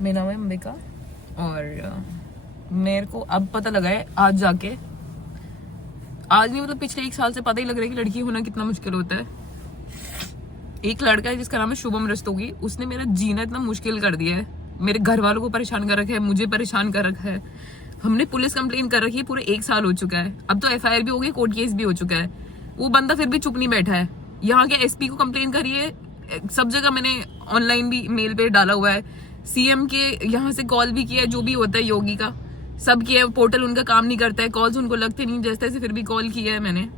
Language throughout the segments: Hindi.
मेरा नाम है अंबिका और मेरे को अब पता लगा है आज जाके, आज नहीं मतलब पिछले 1 साल से पता ही लग रहा है कि लड़की होना कितना मुश्किल होता है। एक लड़का है जिसका नाम है शुभम रस्तोगी, उसने मेरा जीना इतना मुश्किल कर दिया है, मेरे घर वालों को परेशान कर रखा है, मुझे परेशान कर रखा है। हमने पुलिस कंप्लेन कर रखी है, पूरे 1 साल हो चुका है, अब तो FIR भी हो गई, कोर्ट केस भी हो चुका है। वो बंदा फिर भी चुप नहीं बैठा है। यहाँ के SP को कंप्लेन करिए, सब जगह मैंने ऑनलाइन भी मेल पे डाला हुआ है, CM के यहाँ से कॉल भी किया है, जो भी होता है योगी का सब किया है, पोर्टल उनका काम नहीं करता है, कॉल्स उनको लगते नहीं जैसे तैसे, फिर भी कॉल किया है मैंने,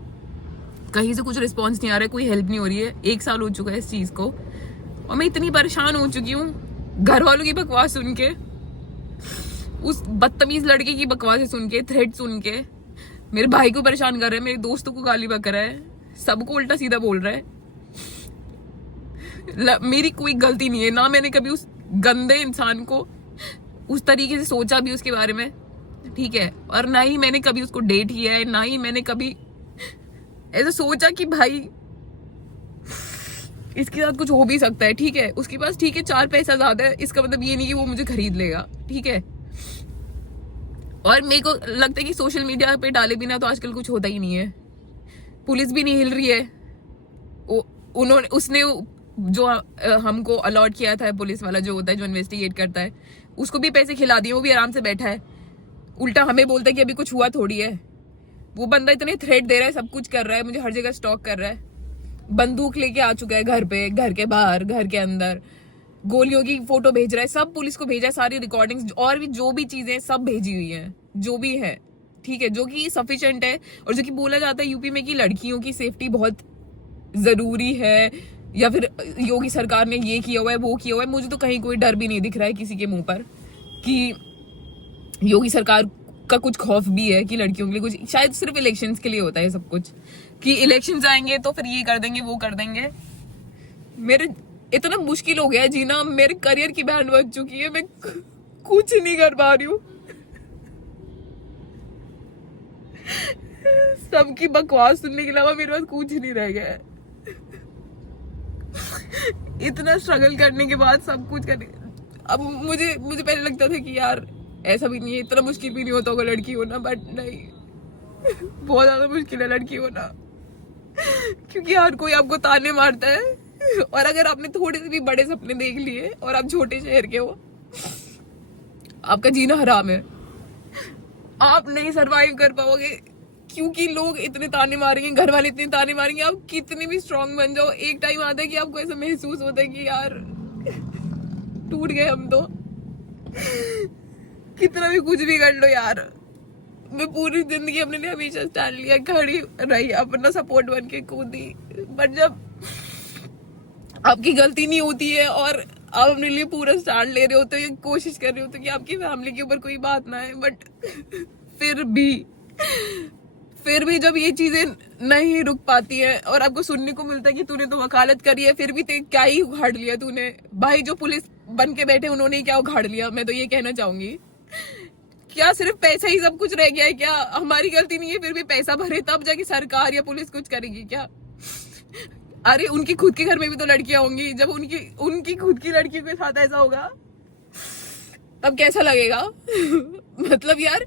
कहीं से कुछ रिस्पॉन्स नहीं आ रहा है, कोई हेल्प नहीं हो रही है। 1 साल हो चुका है इस चीज को और मैं इतनी परेशान हो चुकी हूँ घर वालों की बकवास सुन के, उस बदतमीज लड़के की बकवास सुन के, थ्रेड सुन के। मेरे भाई को परेशान कर रहा है, मेरे दोस्तों को गाली बक रहा है, सबको उल्टा सीधा बोल रहा है। मेरी कोई गलती नहीं है, ना मैंने कभी उस गंदे इंसान को उस तरीके से सोचा भी उसके बारे में, ठीक है, और ना ही मैंने कभी उसको डेट किया है, ना ही मैंने कभी ऐसा सोचा कि भाई इसके साथ कुछ हो भी सकता है। ठीक है, उसके पास ठीक है 4 पैसा ज्यादा है, इसका मतलब ये नहीं कि वो मुझे खरीद लेगा, ठीक है। और मेरे को लगता है कि सोशल मीडिया पे डाले बिना तो आजकल कुछ होता ही नहीं है, पुलिस भी नहीं हिल रही है। उसने जो हमको अलॉट किया था, पुलिस वाला जो होता है जो इन्वेस्टिगेट करता है, उसको भी पैसे खिला दिए, वो भी आराम से बैठा है, उल्टा हमें बोलता है कि अभी कुछ हुआ थोड़ी है। वो बंदा इतने थ्रेट दे रहा है, सब कुछ कर रहा है, मुझे हर जगह स्टॉक कर रहा है, बंदूक लेके आ चुका है घर पे, घर के बाहर, घर के अंदर, गोलियों की फोटो भेज रहा है, सब पुलिस को भेजा है, सारी रिकॉर्डिंग्स और भी जो भी चीजें सब भेजी हुई है, जो भी है, ठीक है, जो कि सफिशिएंट है। और जो कि बोला जाता है यूपी में कि लड़कियों की सेफ्टी बहुत जरूरी है, या फिर योगी सरकार ने ये किया हुआ है, वो किया हुआ है, मुझे तो कहीं कोई डर भी नहीं दिख रहा है किसी के मुंह पर कि योगी सरकार का कुछ खौफ भी है कि लड़कियों के लिए कुछ, शायद सिर्फ इलेक्शंस के लिए होता है सब कुछ, कि इलेक्शंस आएंगे तो फिर ये कर देंगे, वो कर देंगे। मेरे इतना मुश्किल हो गया है जीना, मेरे करियर की बैंड बज चुकी है, मैं कुछ नहीं कर पा रही हूँ, सबकी बकवास सुनने के अलावा मेरे पास कुछ नहीं रह गया है। इतना स्ट्रगल करने के बाद सब कुछ करने, अब मुझे पहले लगता था कि यार ऐसा भी नहीं है, इतना मुश्किल भी नहीं होता होगा लड़की होना, बट नहीं, बहुत ज्यादा मुश्किल है लड़की होना, क्योंकि हर कोई आपको ताने मारता है। और अगर आपने थोड़े से भी बड़े सपने देख लिए और आप छोटे शहर के हो, आपका जीना हराम है, आप नहीं सरवाइव कर पाओगे, क्योंकि लोग इतने ताने मारेंगे, घर वाले इतने ताने मारेंगे, आप कितने भी स्ट्रांग बन जाओ, एक टाइम आता है कि आपको ऐसा महसूस होता है कि यार टूट गए हम तो, कितना भी कुछ भी कर लो यार। मैं पूरी जिंदगी अपने लिए हमेशा स्टैंड लिया, खड़ी रही, अपना सपोर्ट बन के कूदी, बट जब आपकी गलती नहीं होती है और आप अपने लिए पूरा स्टैंड ले रहे होते हो, कोशिश कर रहे होते हो कि आपकी फैमिली के ऊपर कोई बात ना है, बट फिर भी जब ये चीजें नहीं रुक पाती है और आपको सुनने को मिलता है कि तूने तो वकालत करी है, फिर भी क्या ही उखाड़ लिया तूने, भाई जो पुलिस बन के बैठे उन्होंने ही क्या उखाड़ लिया, मैं तो ये कहना चाहूंगी। क्या सिर्फ पैसा ही सब कुछ रह गया है क्या? हमारी गलती नहीं है, फिर भी पैसा भरे तब जाके सरकार या पुलिस कुछ करेगी क्या? अरे उनकी खुद के घर में भी तो लड़कियां होंगी, जब उनकी खुद की लड़कियों के साथ ऐसा होगा तब कैसा लगेगा? मतलब यार,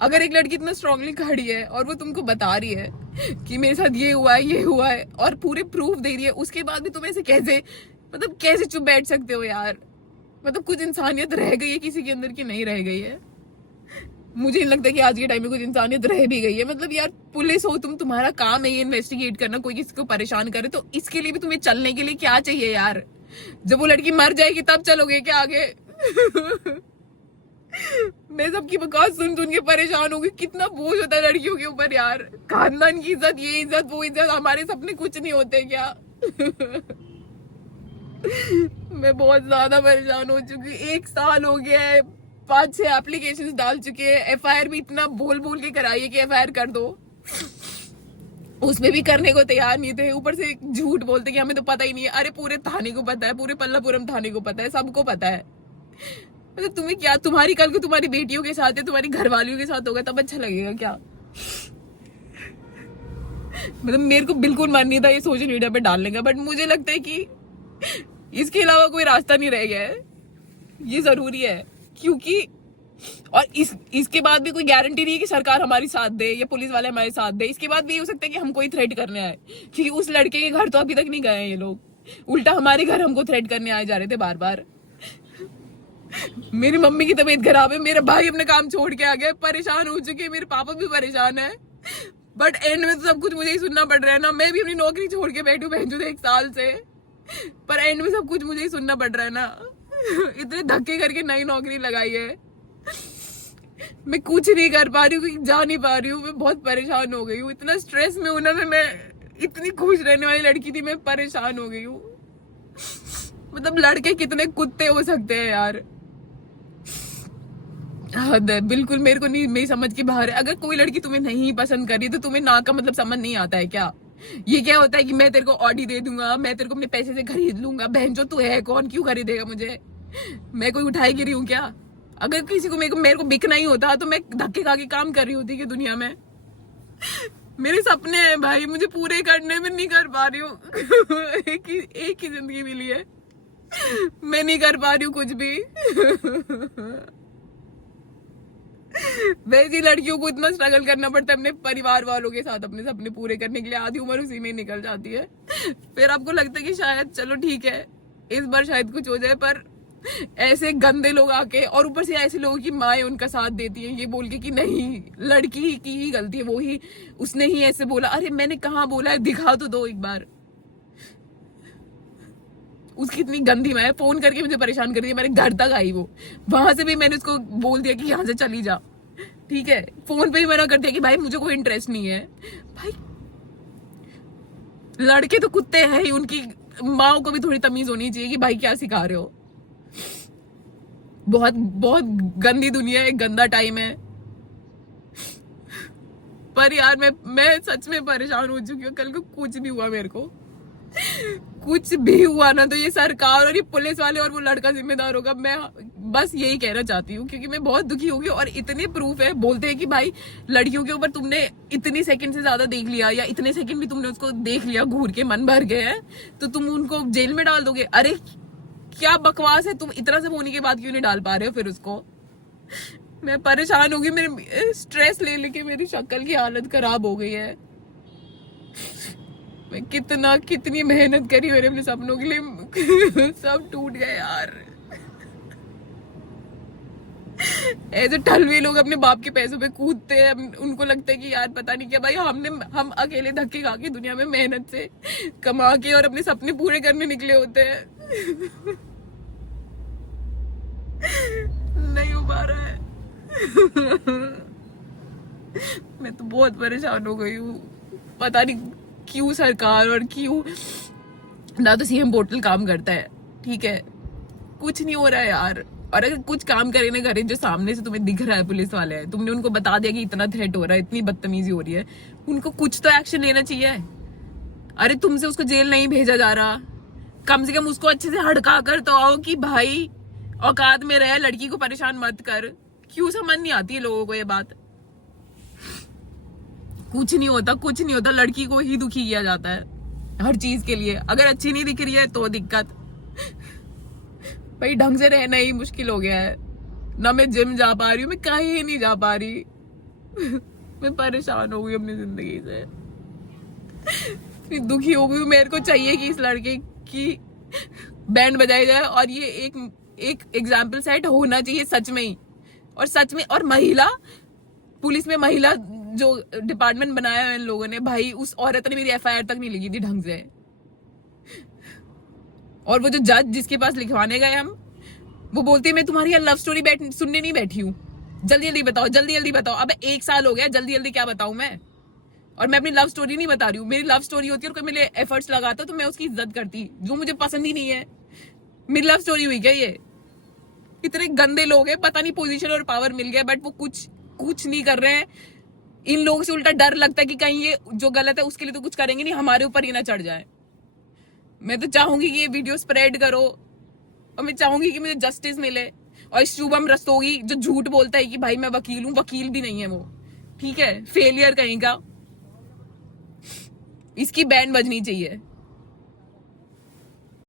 अगर एक लड़की इतना स्ट्रांगली खड़ी है और वो तुमको बता रही है कि मेरे साथ ये हुआ है और पूरे प्रूफ दे रही है, उसके बाद भी तुम ऐसे कैसे चुप बैठ सकते हो यार? मतलब कुछ इंसानियत रह गई है किसी के अंदर की नहीं रह गई है? मुझे नहीं लगता कि आज के टाइम में कुछ इंसानियत रह भी गई है। मतलब यार, पुलिस हो तुम, तुम्हारा काम है ये इन्वेस्टिगेट करना, कोई किसी को परेशान करे तो इसके लिए भी तुम्हें चलने के लिए क्या चाहिए यार? जब वो लड़की मर जाएगी तब चलोगे क्या आगे? मैं सबकी बकवास सुन के परेशान हो गई, कितना बोझ होता है लड़कियों के ऊपर यार, खानदान की इज्जत, ये इज्जत, वो इज्जत, हमारे सपने कुछ नहीं होते क्या? मैं बहुत ज्यादा परेशान हो चुकी, 1 साल हो गया है, 5-6 एप्लीकेशंस डाल चुके हैं, FIR भी इतना बोल के कराई है कि FIR कर दो, उसमें भी करने को तैयार नहीं थे, ऊपर से झूठ बोलते कि हमें तो पता ही नहीं है। अरे पूरे थाने को पता है, पूरे पल्लापुरम थाने को पता है, सबको पता है। मतलब तुम्हें क्या, तुम्हारी कल को तुम्हारी बेटियों के साथ है, तुम्हारी घर वालियों के साथ होगा तब अच्छा लगेगा क्या? मतलब मेरे को बिल्कुल मन नहीं था ये सोशल मीडिया पे डालने का, बट मुझे लगता है कि इसके अलावा कोई रास्ता नहीं रह गया है। ये जरूरी है, क्योंकि और इसके बाद भी कोई गारंटी नहीं है कि सरकार हमारी साथ दे या पुलिस वाले हमारे साथ दे। इसके बाद भी ये हो सकता है कि हम कोई थ्रेट करने आए, क्योंकि उस लड़के के घर तो अभी तक नहीं गए हैं ये लोग, उल्टा हमारे घर हमको थ्रेट करने आए जा रहे थे बार बार। मेरी मम्मी की तबीयत खराब है, मेरा भाई अपने काम छोड़ के आ गया, परेशान हो चुके हैं, मेरे पापा भी परेशान है, बट एंड में तो सब कुछ मुझे ही सुनना पड़ रहा है ना। मैं भी अपनी नौकरी छोड़ के बैठी हूँ बहनचोद 1 साल से, पर एंड में सब कुछ मुझे ही सुनना पड़ रहा है ना। इतने धक्के करके नई नौकरी लगाई है, मैं कुछ नहीं कर पा रही हूँ, जा नहीं पा रही हूँ, मैं बहुत परेशान हो गई हूँ, इतना स्ट्रेस में हूं ना। मैं इतनी खुश रहने वाली लड़की थी, मैं परेशान हो गई हूँ। मतलब लड़के कितने कुत्ते हो सकते हैं यार, हद है बिल्कुल। मेरे को नहीं, मेरी समझ के बाहर है। अगर कोई लड़की तुम्हें नहीं पसंद करी तो तुम्हें ना का मतलब समझ नहीं आता है क्या? ये क्या होता है कि मैं तेरे को ऑडी दे दूंगा, मैं तेरे को अपने पैसे से खरीद लूंगा। बहन जो तू है कौन, क्यों खरीदेगा मुझे? मैं कोई उठाई गिरी हूँ क्या? अगर किसी को मेरे को बिकना ही होता तो मैं धक्के खा के काम कर रही होती कि दुनिया में। मेरे सपने हैं भाई, मुझे पूरे करने में नहीं कर पा रही हूँ। एक ही जिंदगी मिली है, मैं नहीं कर पा रही हूँ कुछ भी। वैसी लड़कियों को इतना स्ट्रगल करना पड़ता है अपने परिवार वालों के साथ अपने सपने पूरे करने के लिए, आधी उम्र उसी में निकल जाती है। फिर आपको लगता है कि शायद चलो ठीक है इस बार शायद कुछ हो जाए, पर ऐसे गंदे लोग आके, और ऊपर से ऐसे लोगों की माएं उनका साथ देती हैं ये बोल के कि नहीं लड़की की ही गलती है, वो ही उसने ही ऐसे बोला। अरे मैंने कहाँ बोला है, दिखा तो दो एक बार। उसकी इतनी गंदी माँ फोन करके मुझे परेशान कर दिया, मेरे घर तक आई वो, वहां से भी मैंने उसको बोल दिया कि यहाँ से चली जा, ठीक है। फोन पे ही मना कर दिया कि भाई मुझे कोई इंटरेस्ट नहीं है। भाई लड़के तो कुत्ते हैं ही, उनकी माओ को भी थोड़ी तमीज होनी चाहिए कि भाई क्या सिखा रहे हो। बहुत बहुत गंदी दुनिया है, गंदा टाइम है। पर यार मैं सच में परेशान हो चुकी हूँ। कल को कुछ भी हुआ मेरे को, कुछ भी हुआ ना, तो ये सरकार और ये पुलिस वाले और वो लड़का जिम्मेदार होगा। मैं बस यही कहना चाहती हूँ, क्योंकि मैं बहुत दुखी हो गई। और इतने प्रूफ है, बोलते हैं कि भाई लड़कियों के ऊपर तुमने इतनी सेकंड से ज्यादा देख लिया, या इतने सेकंड भी तुमने उसको देख लिया घूर के, मन भर गए हैं, तो तुम उनको जेल में डाल दोगे। अरे क्या बकवास है, तुम इतना सब होने के बाद क्यों नहीं डाल पा रहे हो फिर उसको? मैं परेशान हो गई, मेरे स्ट्रेस ले लेके मेरी शक्ल की हालत खराब हो गई है। मैं कितनी मेहनत करी मैंने अपने सपनों के लिए, सब टूट गए यार। ऐसे ठलवे लोग अपने बाप के पैसों पे कूदते हैं, उनको लगता है कि यार पता नहीं क्या। भाई हम अकेले धक्के खा के दुनिया में मेहनत से कमा के और अपने सपने पूरे करने निकले होते हैं। नहीं हो पा रहा है। मैं तो बहुत परेशान हो गई हूँ, पता नहीं क्यों सरकार और क्यों ना तो सीएम पोर्टल काम करता है, ठीक है, कुछ नहीं हो रहा है यार। और अगर कुछ काम करे ना करे, जो सामने से तुम्हें दिख रहा है पुलिस वाले हैं, तुमने उनको बता दिया कि इतना थ्रेट हो रहा है, इतनी बदतमीजी हो रही है, उनको कुछ तो एक्शन लेना चाहिए। अरे तुमसे उसको जेल नहीं भेजा जा रहा, कम से कम उसको अच्छे से हड़का कर तो आओ कि भाई औकात में रहे, लड़की को परेशान मत कर। क्यों समझ नहीं आती है लोगों को ये बात? कुछ नहीं होता, कुछ नहीं होता, लड़की को ही दुखी किया जाता है हर चीज के लिए। अगर अच्छी नहीं दिख रही है तो दिक्कत। भाई ढंग से रहना ही मुश्किल हो गया है, ना मैं जिम जा पा रही हूँ, मैं कहीं नहीं जा पा रही। मैं परेशान हो गई अपनी जिंदगी से, दुखी हो गई। मेरे को चाहिए कि इस लड़के की बैंड बजाई जाए, और ये एक एग्जाम्पल सेट होना चाहिए सच में ही। और सच में, और महिला पुलिस में महिला जो डिपार्टमेंट बनाया है इन लोगों ने, भाई उस औरत ने मेरी एफआईआर तक नहीं लिखी थी ढंग से। और वो जो जज जिसके पास लिखवाने गए हम, वो बोलती है मैं तुम्हारी लव स्टोरी सुनने नहीं बैठी हूँ, जल्दी जल्दी बताओ, जल्दी जल्दी बताओ। अब 1 साल हो गया, जल्दी जल्दी क्या बताऊं मैं? और मैं अपनी लव स्टोरी नहीं बता रही हूँ, मेरी लव स्टोरी होती है और कोई मेरे एफर्ट्स लगाता तो मैं उसकी इज्जत करती, जो मुझे पसंद ही नहीं है। मेरी लव स्टोरी हुई क्या ये? इतने गंदे लोग हैं, पता नहीं पोजीशन और पावर मिल गया, बट वो कुछ नहीं कर रहे हैं। इन लोगों से उल्टा डर लगता है कि कहीं ये जो गलत है उसके लिए तो कुछ करेंगे नहीं, हमारे ऊपर ही ना चढ़ जाए। मैं तो चाहूंगी कि ये वीडियो स्प्रेड करो, और मैं चाहूंगी कि मुझे जस्टिस मिले। और शुभम रस्तोगी जो झूठ बोलता है कि भाई मैं वकील हूं, वकील भी नहीं है वो, ठीक है, फेलियर कहीं का। इसकी बैंड बजनी चाहिए।